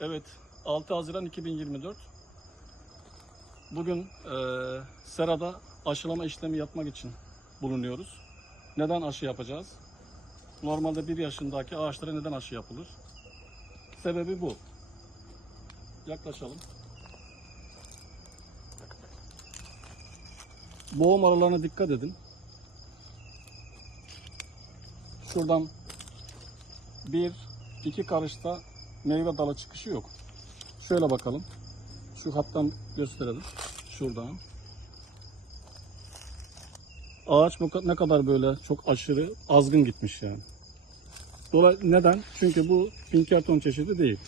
Evet, 6 Haziran 2024. Bugün eee serada aşılama işlemi yapmak için bulunuyoruz. Neden aşı yapacağız? Normalde 1 yaşındaki ağaçlara neden aşı yapılır? Sebebi bu. Yaklaşalım. Boğum aralarına dikkat edin. Şuradan bir, iki karışta meyve dalı çıkışı yok. Şöyle bakalım. Şu hattan gösterelim. Şuradan. Ağaç ne kadar böyle çok aşırı azgın gitmiş yani. Dolay neden? Çünkü bu pinkerton çeşidi değil.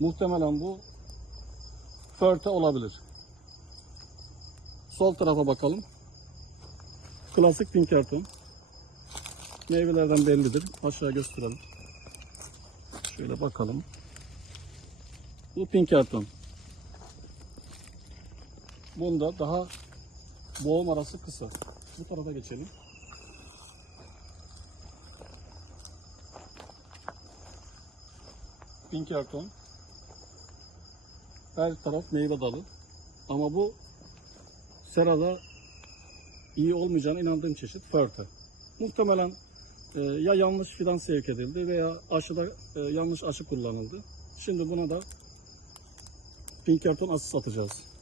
Muhtemelen bu förte olabilir. Sol tarafa bakalım. Klasik pinkerton. Meyvelerden bellidir. Aşağı gösterelim. Şöyle bakalım. Bu pinkerton. Bunda daha boğum arası kısa. Bu tarafa geçelim. Pinkerton. Her taraf meyve dalı. Ama bu serada iyi olmayacağına inandığım çeşit förte. Muhtemelen ya yanlış fidan sevk edildi veya aşıda e, yanlış aşı kullanıldı. Şimdi buna da Pinkerton aşı satacağız.